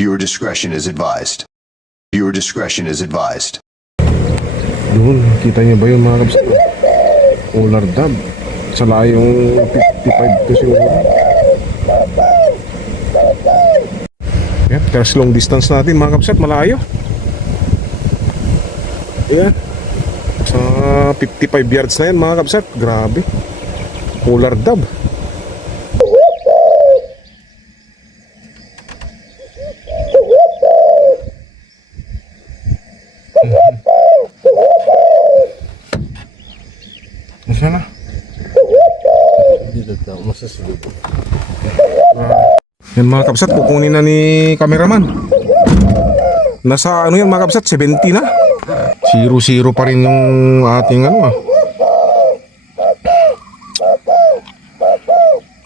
Viewer discretion is advised. Viewer discretion is advised. Doon, kita niyo ba yun mga kabsat? Polar dab. Sa layong 55 to siguro. Yan, test long distance natin mga kabsat, malayo. Yan. Sa 55 yards na yan mga kabsat. Grabe. Polar dab. Nasaan na? Dito daw, masasunod. Yan mga kabsat, kukunin na ni cameraman. Nasa ano yan mga kabsat, 70 na. 0-0 pa rin yung ating ano ah.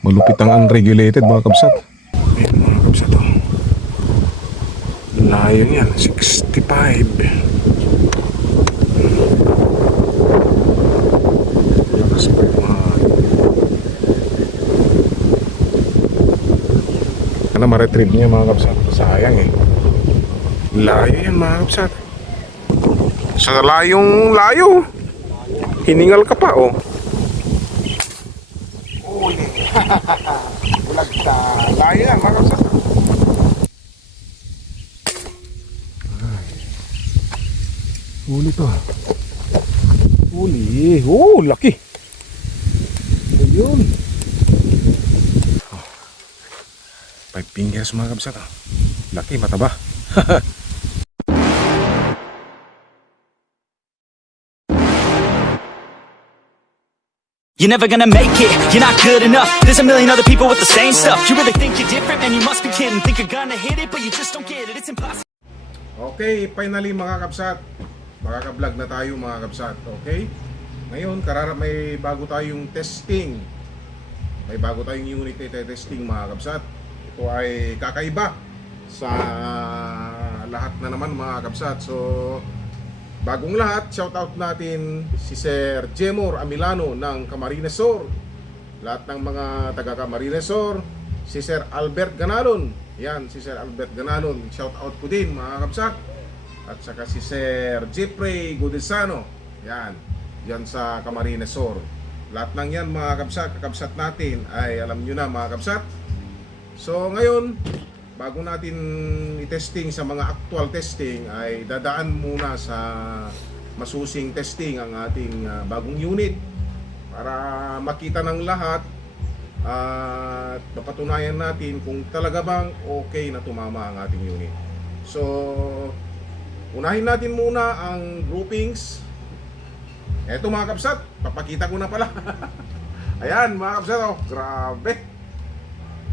Malupit ang unregulated mga kabsat. Yan mga kabsat oh. Layo niyan, 65. Lakas pa yung mga ano ma-retrieve niya mga kabsat. Sayang eh. Layo yan mga kabsat. Sa layong layo. Hiningal ka pa oh. Uli. Bulag ka. Layo yan mga kabsat. Uli to. Uli. Oh, laki. Ayun. 5 fingers mga kabsat oh. Laki, mataba. You're never gonna make it, you're not good enough. There's a million other people with the same stuff. You really think you're different, man, you must be kidding. Think you're gonna hit it, but you just don't get it, it's impossible. Okay, finally mga kabsat, makaka-vlog na tayo mga kabsat. Okay, ngayon may bago tayong testing. May bago tayong unit na testing mga kabsat. Ito ay kakaiba sa lahat na naman mga kabsat. So bagong lahat, shoutout natin si Sir Jemor Amilano ng Camarines Sur. Lahat ng mga taga Camarines Sur, si Sir Albert Ganalon. Yan, si Sir Albert Ganalon, shoutout ko din mga kabsat. At saka si Sir Jeffrey Godesano. Yan, yan sa Camarines Sur. Lahat ng yan mga kabsat, kakabsat natin ay alam nyo na mga kabsat. So ngayon, bago natin i-testing sa mga actual testing ay dadaan muna sa masusing testing ang ating bagong unit para makita ng lahat at mapatunayan natin kung talaga bang okay na tumama ang ating unit. So unahin natin muna ang groupings. Eto mga kabsat, papakita ko na pala. Ayan mga kabsat oh, grabe.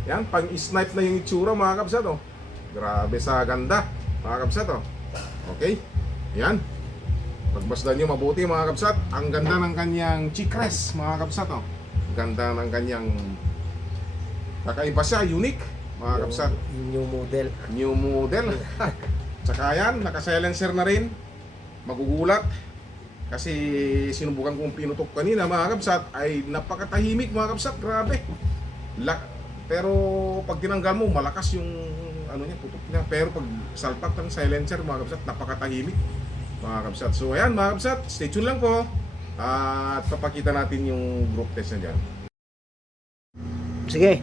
Yan, pang-snipe na yung itsura mga kabsat oh. Grabe sa ganda mga kabsat oh. Okay, yan. Pagmasdan nyo mabuti mga kabsat. Ang ganda ng kanyang chikres mga kabsat oh. Ganda ng kanyang kakaiba siya, unique mga kabsat. New model. New model. Tsaka yan, naka-silencer na rin. Magugulat kasi sinubukan kong pinutok kanina mga kabsat ay napakatahimik mga kabsat. Grabe. Pero pag tinanggal mo, malakas yung ano niya, putok niya. Pero pag salpak ng silencer mga kabsat, napakatahimik mga kabsat. So ayan mga kabsat, stay tuned lang po. At papakita natin yung group test na dyan. Sige.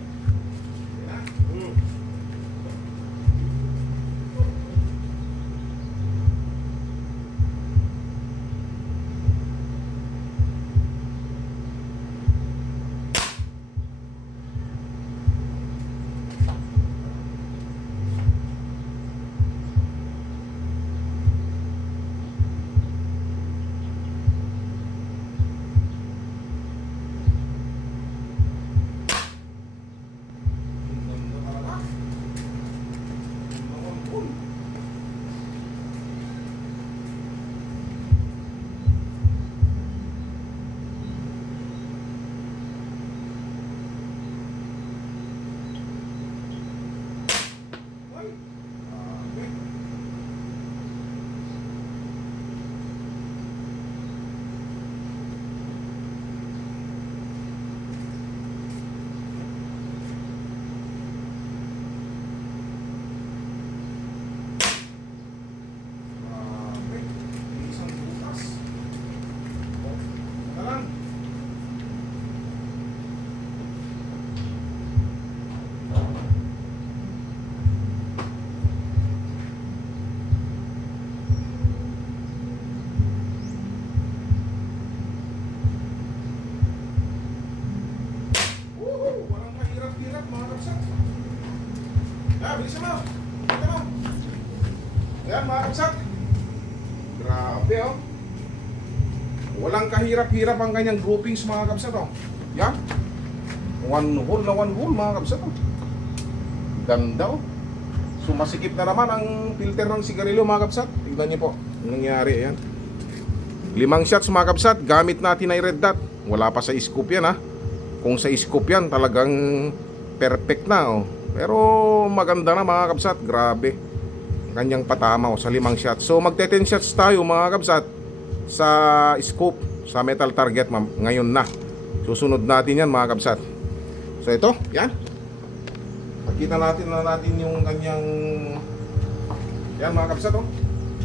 Yan mga kapsat. Grabe oh. Walang kahirap-hirap ang kanyang groupings mga kapsat oh. Yan. One hole mga kapsat oh. Ganda oh. So masikip na naman ang filter ng sigarilyo mga kapsat. Tingnan niyo po ang nangyari yan. 5 shots mga kapsat. Gamit natin ay red dot. Wala pa sa scoop yan ha. Kung sa scoop yan talagang perfect na oh. Pero maganda na mga kapsat. Grabe kanyang patama sa 5 shots. So magte 10 shots tayo mga kapsat sa scope, sa metal target ngayon na. Susunod natin yan mga kapsat. So ito, yan. Pakita natin yung kanyang yan mga kapsat oh.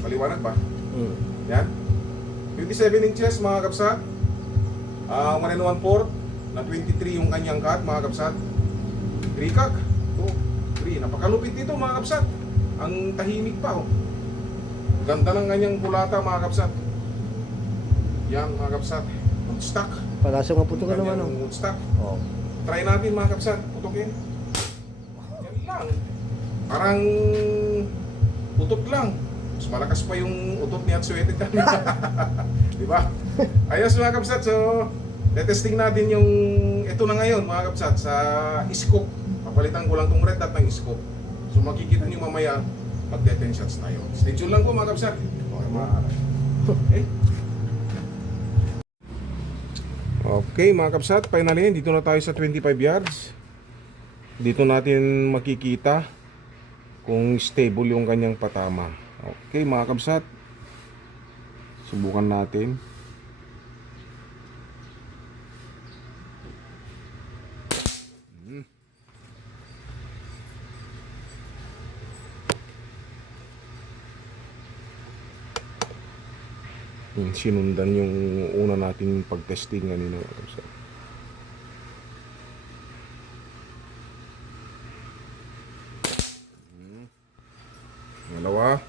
Paliwanag ba? Yan. 57 inches mga kapsat. 1 1/4 na 23 yung kanyang cut mga kapsat. 3 cock. 2, 3. Napakalupit dito mga kapsat. Ang tahimik pa oh. Ganda ng kanyang kulata mga kapsat. Yan mga kapsat. Woodstock. Palasong ang puto ka naman oh. Woodstock. Oh. Try natin mga kapsat. Putokin. Yan lang. Parang utot lang. Mas malakas pa yung utot ni Atsuete dyan. Di ba? Ayos mga kapsat. So, tetesting natin yung ito na ngayon mga kapsat sa scoop. Papalitan ko lang tong red dot ng scoop. So makikita nyo mamaya mag-10 shots tayo. Stay tuned lang po mga kapsat. Okay. Okay mga kapsat, finally dito na tayo sa 25 yards. Dito natin makikita kung stable yung kanyang patama. Okay mga kapsat, subukan natin. Sinundan yung una natin pag-testing kanina. Dalawa.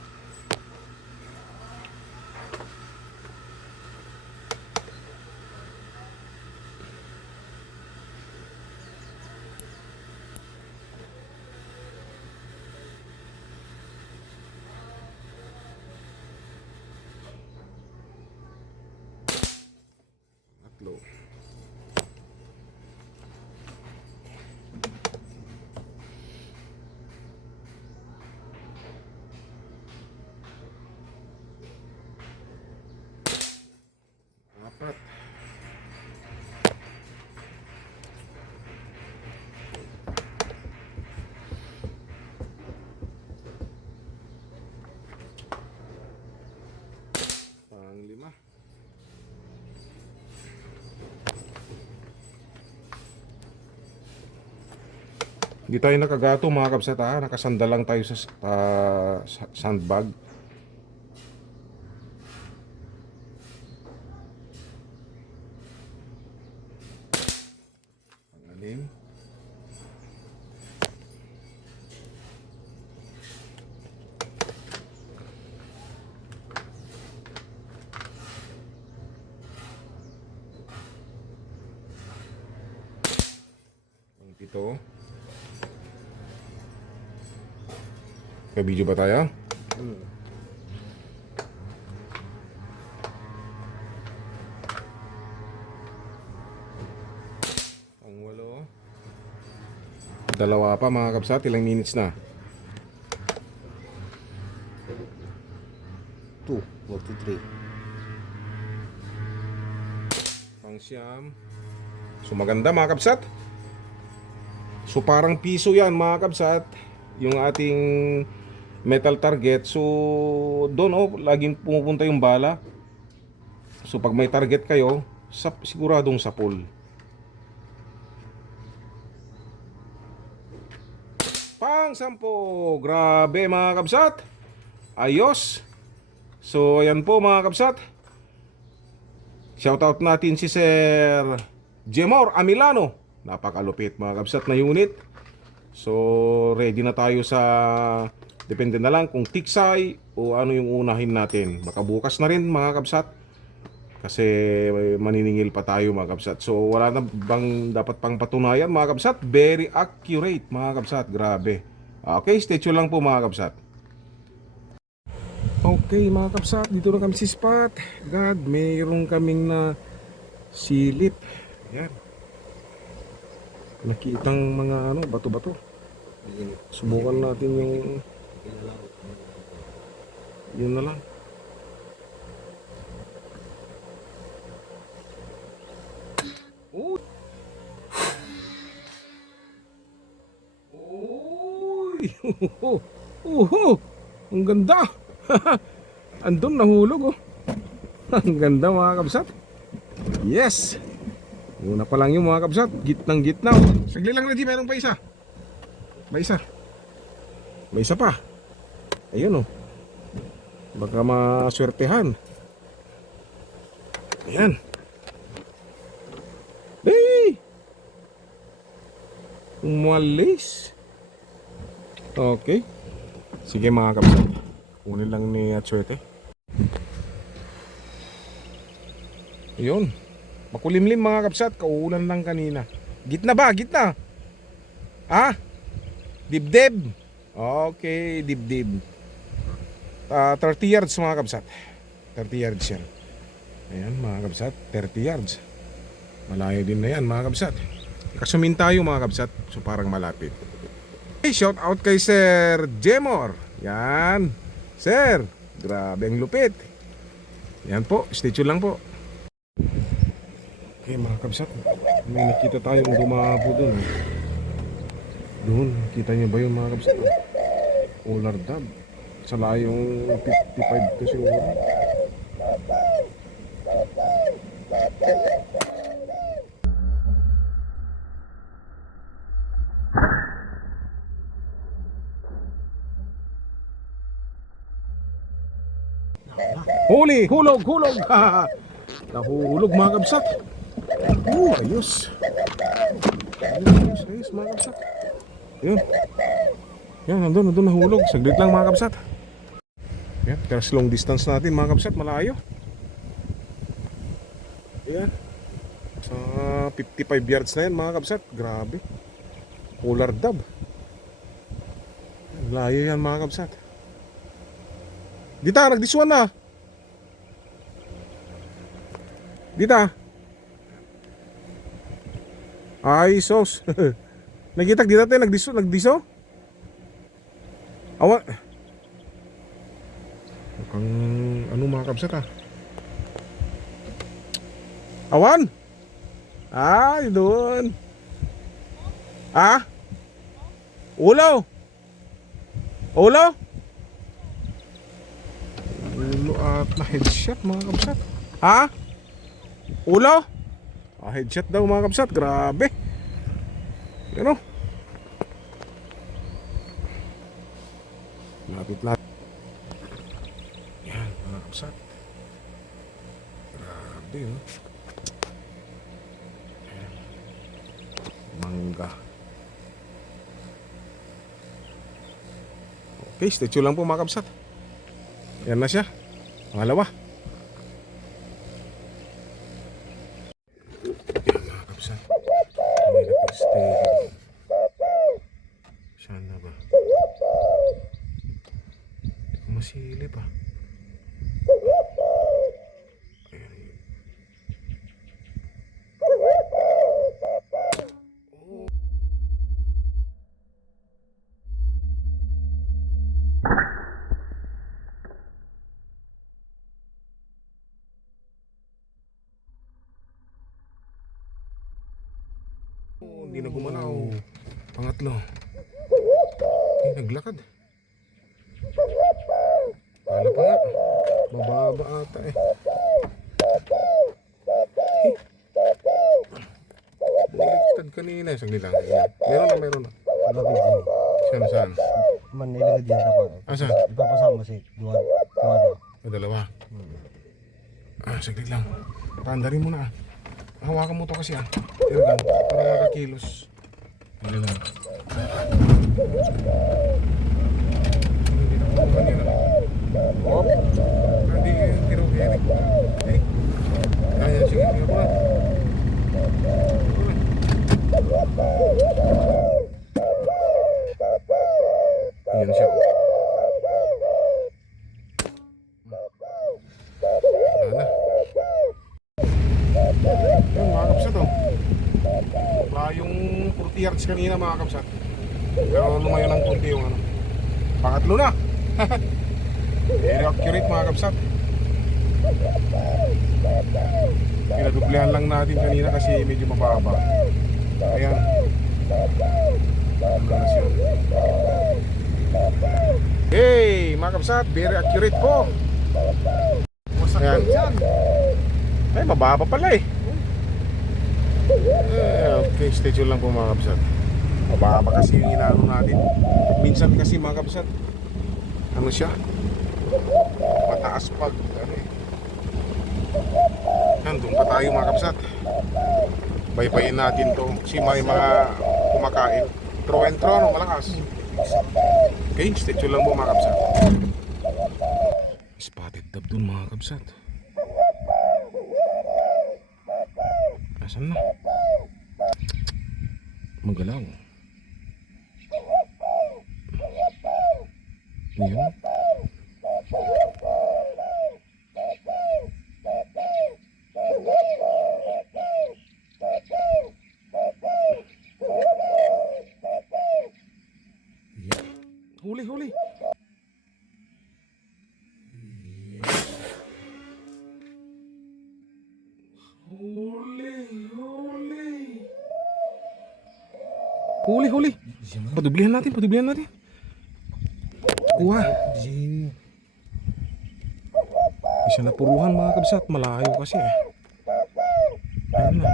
Tatlo. Apat. Pang-5. Hindi tayo nakagato mga kapsat ha. Nakasandal lang tayo sa sandbag. Pang-6. Pang-7. May video ba tayo? Pang-8. Dalawa pa mga kapsat. Ilang minutes na? 2:43. Pang-9. So maganda mga kapsat. So parang piso yan mga kapsat. Yung ating metal target. So doon oh, laging pumupunta yung bala. So pag may target kayo, siguradong sa pool. Pang-10. Grabe mga kabsat. Ayos. So ayan po mga kabsat. Shoutout natin si Sir Jemor Amilano. Napakalupit mga kabsat na unit. So ready na tayo sa, depende na lang kung tiksay o ano yung unahin natin. Baka bukas na rin mga kabsat, kasi maniningil pa tayo mga kabsat. So wala na bang dapat pang patunayan mga kabsat. Very accurate mga kabsat. Grabe. Okay, stay tuned lang po mga kabsat. Okay mga kapsat, dito na kami sa spot. God, mayroon kaming na silip. Ayan. Nakitang mga bato-bato. Subukan natin yung yun na lang. Oh. Uy! Ang ganda! Andun, nahulog oh. Ang ganda mga kabsat. Yes! Una pa lang yung mga kabsat. Gitnang gitna oh. Sagli lang na di, meron pa isa. May isa. May isa pa. Ayun oh. Baka maswertehan. Ayan. Hey! Umalis. Okay. Sige mga kabsat. Kunin lang ni Atsuete. Ayun. Makulimlim mga kapsat. Kaulan lang kanina. Gitna ba? Gitna? Ah? Dibdib? Okay, dibdib. 30 yards mga kapsat. 30 yards yan. Ayan mga kapsat. 30 yards. Malayo din na yan mga kapsat. Kasumin tayo mga kapsat. So parang malapit. Hey, shout out kay Sir Jemor. Yan. Sir, grabe ang lupit. Yan po, stay tuned lang po. Okay mga kabsat, may nakita tayong dumapo dun. Doon, kita niyo ba yun mga kabsat? Polar dab. Sa layong 55 to siguro. Huli! Hulog! Hulog! Nahuhulog mga kabsat. Ayos. Ayos mga kabsat. Ayun. Yan, nandun nahulog. Saglit lang mga kabsat. Yan, pero long distance natin mga kabsat. Malayo. Yan. Sa 55 yards na yan mga kabsat. Grabe. Polar dab. Layo yan mga kabsat. Dita, nagdiswan na. Dita. Ay, sos. Nagitag dita tayo, nagdiso? Awa. Mukhang, mga kabsat ah. Awan? Ay, doon. Ah? Ulo? Ulo? Ulo at na headshot mga kabsat. Ha? Ulo? Headshot daw mga kabsat. Grabe. Yan o. Lapit. Yan mga kabsat. Grabe o. Mangga. Okay, stay tuned lang po mga kabsat. Yan na siya. Pangalawa. Yan mga kabsat. May napistay. Sana ba? Hindi ko masilip ah. Ayan. Hindi na gumalaw. Pangatlo. Hindi naglakad. Paano pa nga? Bababa ata eh. Baliktad kanina. Sagli lang. Meron na. Malapit din. Saan? Man, ilagay din sa ko. Saan? Ipapasama si Duwado. Dalawa. Saglit lang. Paandarin mo na ah. Hawakan mo to kasi ah. Tiragan. Para makakilos. Hindi lang. Hindi na po kanina. Hop. Hindi tiro kaya. Eh. Kaya sige. Hindi ko na. Ayan siya. yards kanina mga kabsat. Pero lumayo ng konti yung ano. Pangatlo na. Very accurate mga kabsat. Pinadublehan lang natin kanina kasi medyo mababa. Ayan. Ano na siya. Hey mga kabsat, very accurate po. Ayan. Ay, mababa pala eh. Okay, stay tuned lang po mga kabsat. Mababa kasi yung inaano natin. Minsan kasi mga kabsat, ano siya, mataas pag ano eh. Nandun pa tayo mga kabsat. Baybayin natin to kasi may mga kumakain. Throw and throw, no? Malakas. Okay, stay tuned lang po mga kabsat. Spotted dab dun mga kabsat. Asan na? Magalaw. Ayan. Huli, huli. Huli, huli. Padublihan natin, padublihan natin. Kuha. Isa na puruhan mga kabsat, malayo kasi eh. Ayan na.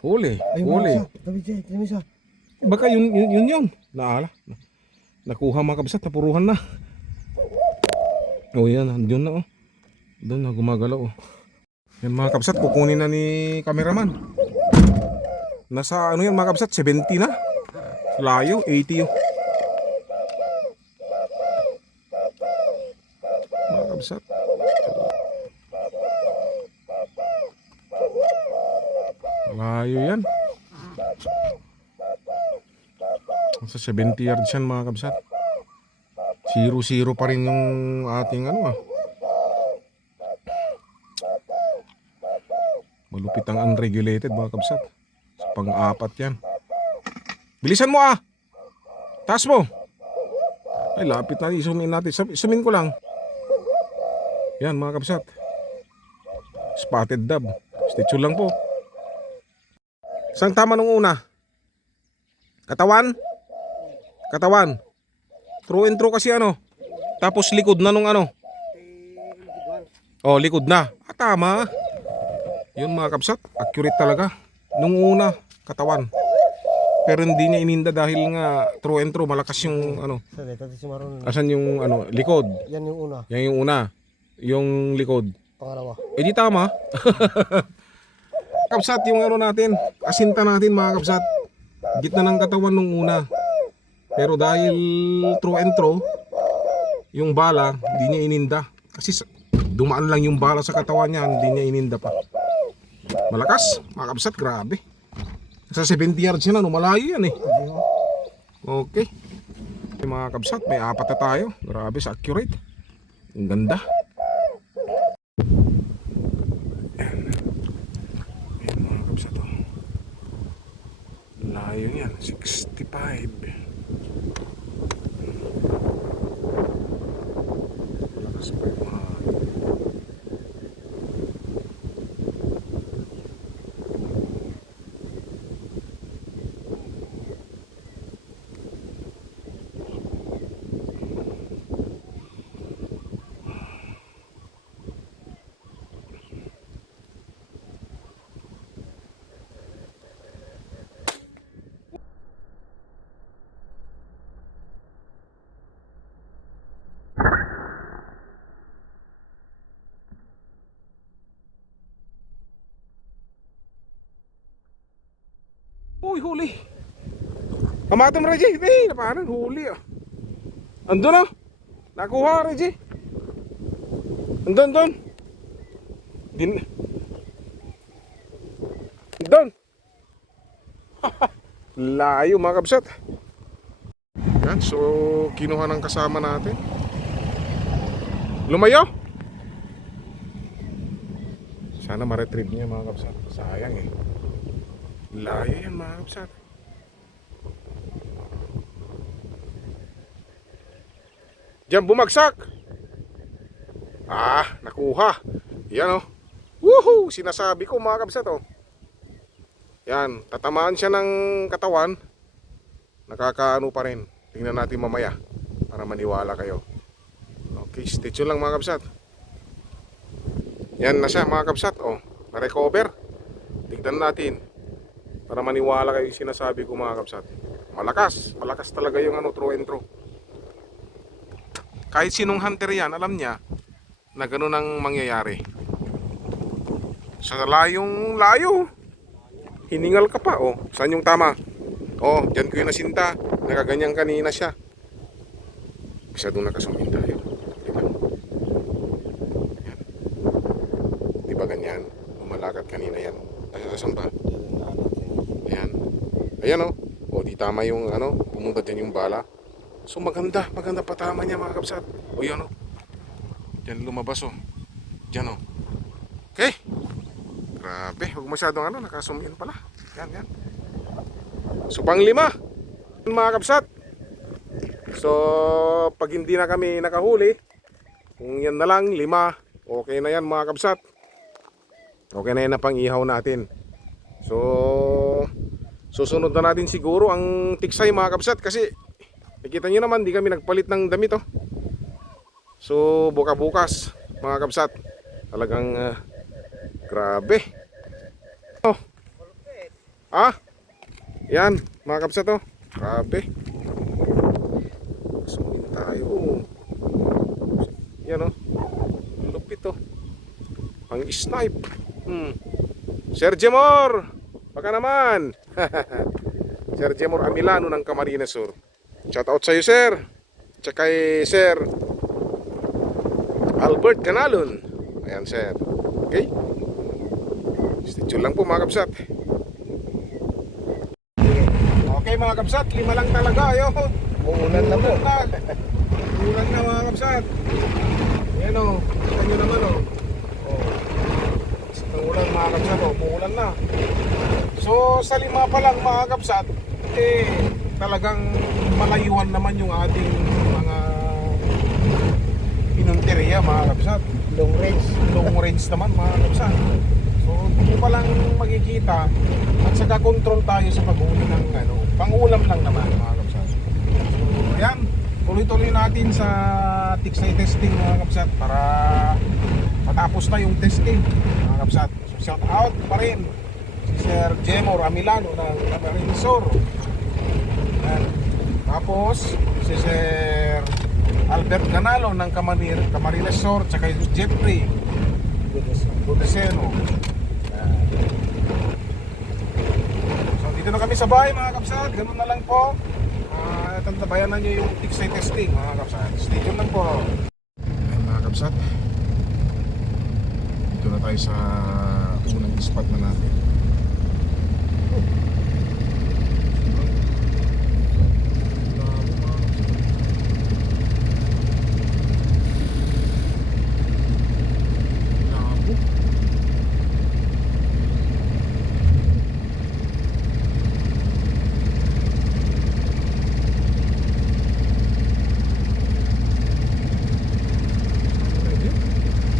Huli, huli. Baka yun. Naala. Nakuha mga kabsat, napuruhan na. Oh yan, andun na oh. Doon na gumagalaw oh. Yan mga kabsat, kukunin na ni cameraman. Nasa ano yan mga kabsat, 70 na. Layo, 80 oh. Mga kabsat. Layo yan. Nasa 70 yards yan mga kabsat. 0-0 pa rin yung ating ano ah. Malupit ang unregulated mga kabsat. Sa pang-apat yan. Bilisan mo ah. Taas mo. Ay lapit na. Isumin natin. Isumin ko lang. Yan mga kabsat. Spotted dab. Stay tuned lang po. Saan tama nung una? Katawan? Katawan. Throw and throw kasi ano. Tapos likod na nung ano. Oh, likod na. Ah, tama. Yun mga kabsat, accurate talaga. Nung una, katawan. Pero hindi niya ininda dahil nga throw and throw, malakas yung ano. Asan yung ano, likod? Yan yung una. Yan yung una. Yung likod. Pangalawa. Eh di tama. Kabsat yung ano natin, asinta natin mga kabsat. Gitna ng katawan nung una. Pero dahil throw and throw, yung bala, hindi niya ininda. Kasi dumaan lang yung bala sa katawan niya, hindi niya ininda pa. Malakas, mga kabsat, grabe. Sa 70 yards na, malayo yan eh. Okay. Mga kabsat, may 4 na tayo. Grabe, sa accurate. Ang ganda. Ayan. Ayan mga kabsat. Oh. Layo yan, 65. Malakas pa yung mga... Uy, huli. Kamatom, Reggie. Eh, napanan, huli ah. Andun na. Nakuha, Reggie. Andun. Andun. Layo mga kabsat. Yan, so kinuha ng kasama natin. Lumayo? Sana ma-retrieve niya mga kapsat. Sayang eh. Layo yan mga kapsat. Diyan bumagsak. Ah, nakuha. Yan oh. Woohoo! Sinasabi ko mga kapsat oh. Yan, tatamaan siya ng katawan. Nakakaano pa rin. Tingnan natin mamaya para maniwala kayo. Okay, stay tuned lang mga kapsat. Yan na siya mga kapsat oh. Na-recover. Tignan natin para maniwala kayo yung sinasabi ko mga kapsat. Malakas, malakas talaga yung ano, throw and throw. Kahit sinong hunter yan, alam niya na gano'n ang mangyayari. Sa layong layo, hiningal ka pa oh. Saan yung tama? Oh, dyan ko yung nasinta. Nakaganyan kanina siya. Bisa doon nakasumin tayo. Diba? Yan. Diba ganyan? Umalakad kanina yan. Saan pa? Ayan. Ayan oh. O di tama yung ano, pumunta dyan yung bala. So maganda patama niya mga kapsat. O yan oh. Dyan lumabas oh. Dyan oh. Okay. Grabe, huwag masyadong ano, nakasumin pala. Yan. So pang 5 mga kapsat. So pag hindi na kami nakahuli, kung yan na lang 5, okay na yan mga kapsat. Okay na yan na pang ihaw natin. So susunod na natin siguro ang tiksay mga kapsat. Kasi nakita nyo naman, di kami nagpalit ng damit oh. So bukas mga kapsat, talagang grabe oh. Ah, yan mga kapsat oh. Grabe. Sumin tayo. Yan oh. Lupit oh. Ang snipe. Sir Jemor, baka naman. Sir Jemor Amilano ng Camarines Sur. Shout out sa iyo sir. Tsaka kay Sir Albert Canalon. Ayan sir. Okay. Stay tuned lang po mga kapsat. Okay mga kapsat, 5 lang talaga. Ayun. Umuulan na po. Umuulan na mga kapsat. Ayan o. Kita nyo naman o. Ang ulan mga kapsat o. Umuulan na. So sa 5 pa lang mga kapsat, eh talagang malayuan naman yung ating mga inunteriya mga kapsat. Long range. Long range naman mga kapsat. So hindi pa lang makikita at saka control tayo sa paghuli ng ano, pangulam lang naman mga kapsat. So ayan, tuloy-tuloy natin sa tiksay testing mga kapsat para matapos na yung testing mga kapsat. So shout out pa rin si Sir Jemor Amilano ng Camarines Sur. Tapos si Sir Albert Canalo ng Camarines Sur, tsaka si Jeffrey Budeseno. So dito na kami sa bahay mga kapsat. Ganun na lang po. Tantabayan na nyo yung tiksay testing mga kapsat. Stay tuned lang po. Ayan mga kapsat, dito na tayo sa unang spot na natin.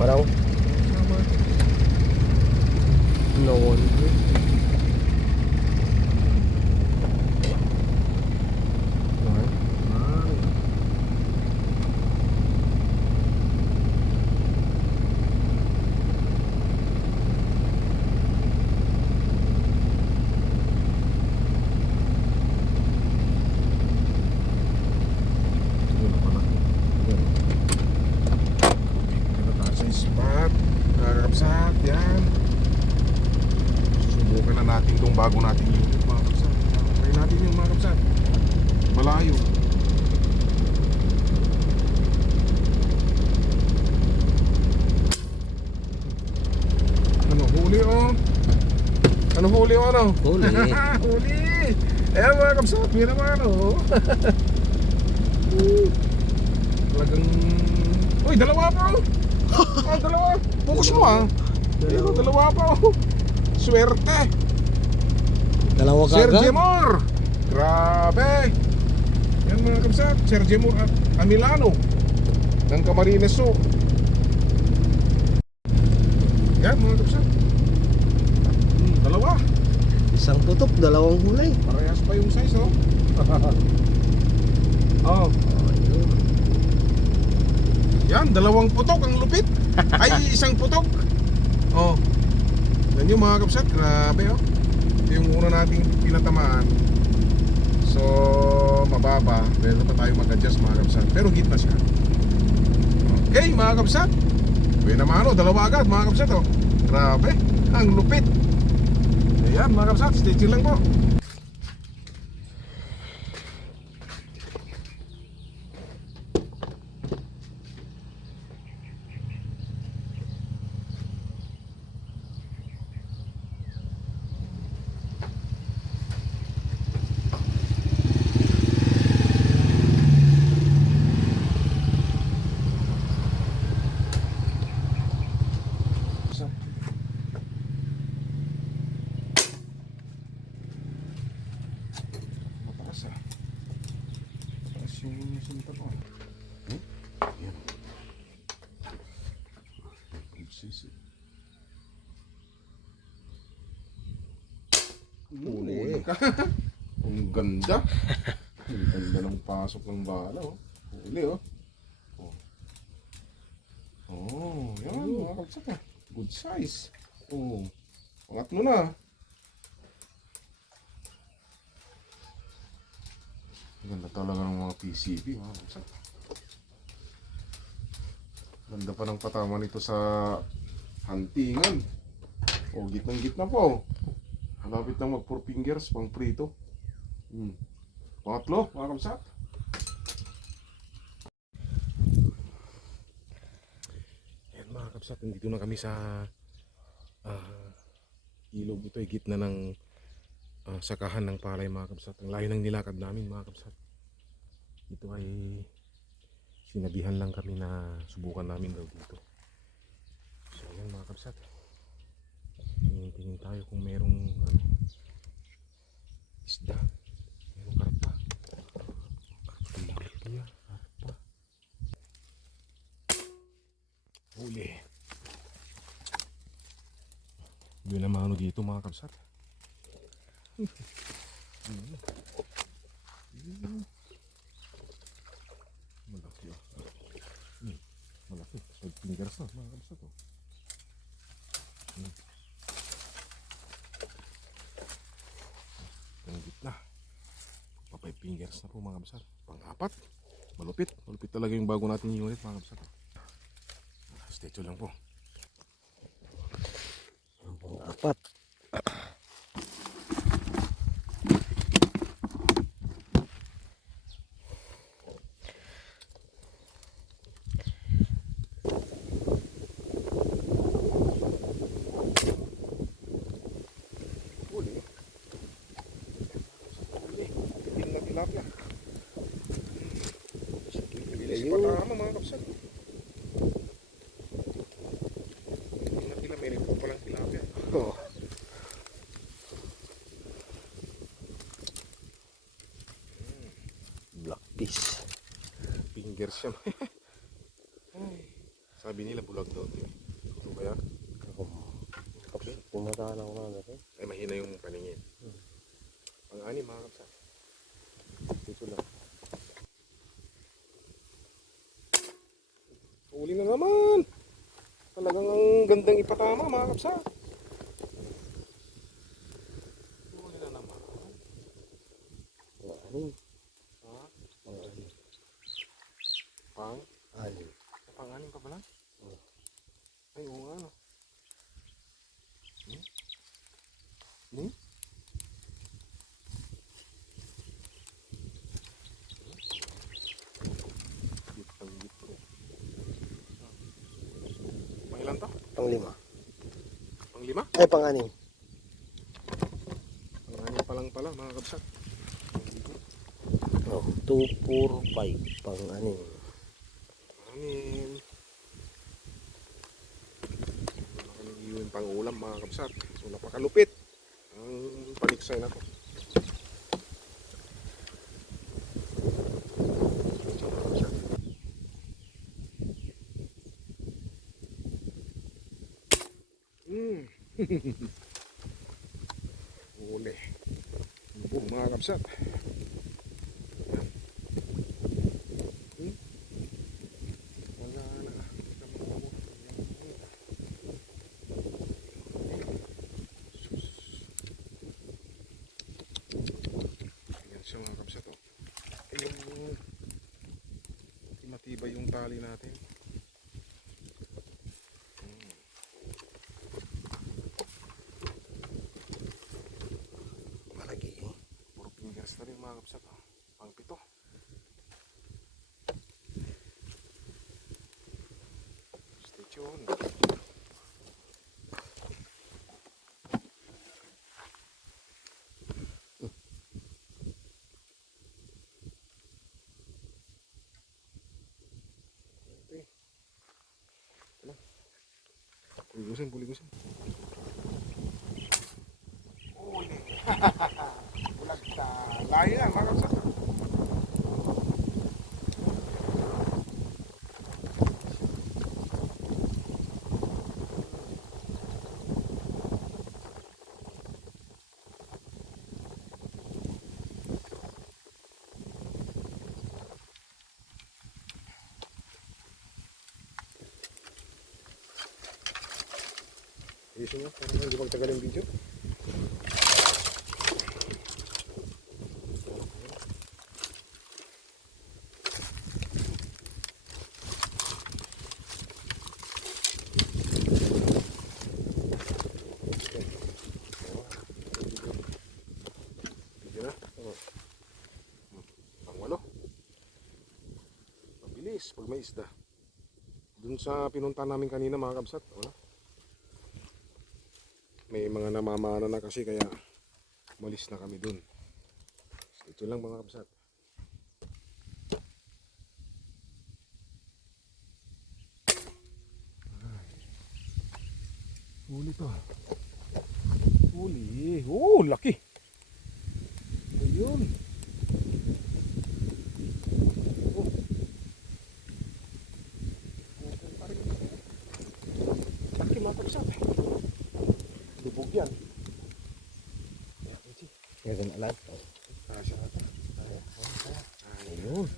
Parang no one. Kapsat, yan. Susubukan na natin itong bago natin unit mga kapsat. Try natin yung mga kapsat. Malayo. Ano, huli oh. Ano huli oh ano? Huli. Huli. Ayan mga kapsat, may naman oh. Talagang Uy, dalawa pa oh. Dalawa. Focus mo ah. Ayun, dalawa pa oh. Swerte. Dalawa Sir kaga. Jemor. Grabe. Yan mga kabsat. Sir Jemor Amilano ng Camarines Sur. Yan mga kabsat. Dalawa. Isang putok, dalawang gulay. Parehas pa yung size oh. Oh. Ayun. Yan, dalawang putok ang lupit. Ay, isang putok. Oh. Yan yung mga kapsat, grabe oh. Ito yung una nating pinatamaan. So, mababa. Meron pa tayo mag-adjust mga kapsat. Pero hit na siya. Okay, mga kapsat. Uy naman oh, dalawa agad mga kapsat oh. Grabe, ang lupit. Ayan mga kapsat, stay tuned lang po. Mataas ah. Mataas yung sunta ko. Ayan. Sisi. Huli ka. Ang ganda. Ang ganda ng pasok ng bala oh. Huli oh. Oh, yan mga kapsat ah. Good size. Oh. Pangat mo na. Ganda talaga ng mga PCB mga kapsat. Ganda pa ng patama nito sa huntingan. O gitnang-gitna po. Halapit lang mag 4 fingers pang prito. Pangatlo mga kapsat. Ayan mga kapsat, nandito na kami sa ilog. Ito ay gitna ng sakahan ng palay mga kapsat. Ang layo ng nilakad namin mga kapsat. Ito ay sinabihan lang kami na subukan namin daw dito. So yan mga kapsat. Tingin tayo kung merong isda. Merong karpa. Tilapia, karpa. Huli. Yun ang mga dito mga kapsat. Malaki oh. Malaki. 5 fingers na mga kapsat oh. Ang gitna. Pa 5 fingers na po mga kapsat. Pang-apat. Malupit. Malupit talaga yung bago natin unit mga kapsat. Stay tuned lang po. Apat. Tilapia. Ayun. Patama mga kapsat. Tilapia, may po palang tilapia. Oh. Blackfish. Fingers siya. Ay, sabi nila bulag daw. Ito kaya? Kapit, pumataan ako na natin. Ay, mahina yung paningin. Pang-ani mga kapsat. Dito lang. Uli na naman. Talagang ang gandang ipatama mga kapsat. Uli na naman. Ano? Ha? Ano? Pang? Ano? Pang-anim pa ba lang? Oo. Ay, oo nga no. Hmm? Pangilan to? Pang-5. Pang-5? Ay, pang-6. Pang-anim pa lang pala mga kabsat. Oh, 2, 4, 5. Pang-6. Anim. pang-ulam mga kabsat. So napakalupit ang paniksay na to. Uli. Lubog mga kabsat. Wala na. Ayan siya mga kabsat. Ayun. Matibay yung tali natin. Malagi eh. Puro fingers na rin mga kabsat. Pang pito. Stay tuned. Puligusin. Uli. Bulag na. Lahi yan mga kabsat. Ayusin mo, para hindi magtagal yung video. Video na. Pang-walo. Mabilis pag may isda. Dun sa pinunta namin kanina mga kabsat, wala. May mga namamana na kasi kaya malis na kami dun. Ito lang mga kabsat. Huli to. Huli. Oh, laki. Ayun. Oh. Laki mga kabsat. Lubog yan. Ganyan na lang. Kasya na ito. Ayun.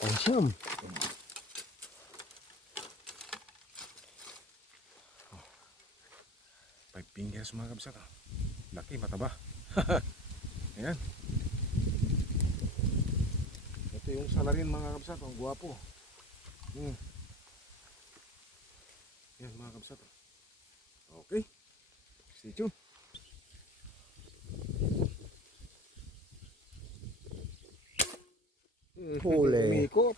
Ang siyam. 5 fingers mga kabsat. Laki, mataba. Ayan. Ito yung salarin mga kabsat. Ang guwapo. Yan mga kabsat. Okay. Stay tuned. Huli. Umikot.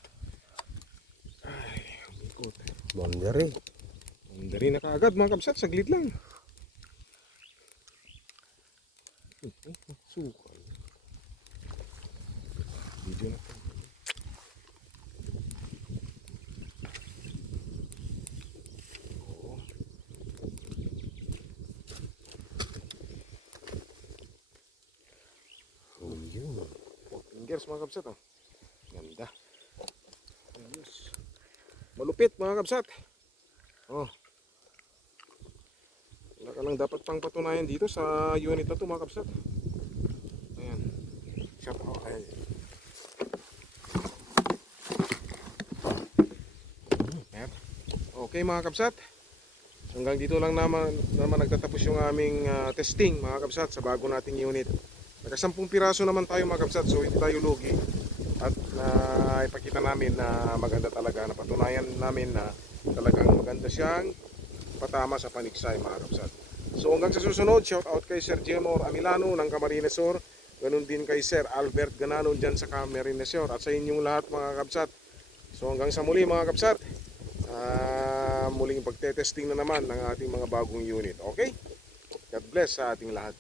Ay, umikot. Bondere. Dari na kaagad mga kabsat. Saglit lang. Sukal. Video na. Ayun. Fingers mga kabsat. Oh. Ganda. Ayos. Malupit mga kabsat. Oh. Wala ka lang dapat pang patunayan dito sa unit na to mga kabsat. Ayan. Shout out. Ay. Ayan. Okay mga kabsat. Hanggang dito lang naman nagtatapos yung aming testing mga kabsat sa bago nating unit. Naka-10 piraso naman tayo mga kabsat, so hindi tayo lugi. At ipakita namin na maganda talaga, napatunayan namin na talagang maganda siyang patama sa paniksay mga kabsat. So hanggang sa susunod, shout out kay Sir Jemor Amilano ng Camarines Sur. Ganun din kay Sir Albert Ganano dyan sa Camarines Sur. At sa inyong lahat mga kabsat. So hanggang sa muli mga kabsat, muling pagtetesting na naman ng ating mga bagong unit. Okay? God bless sa ating lahat.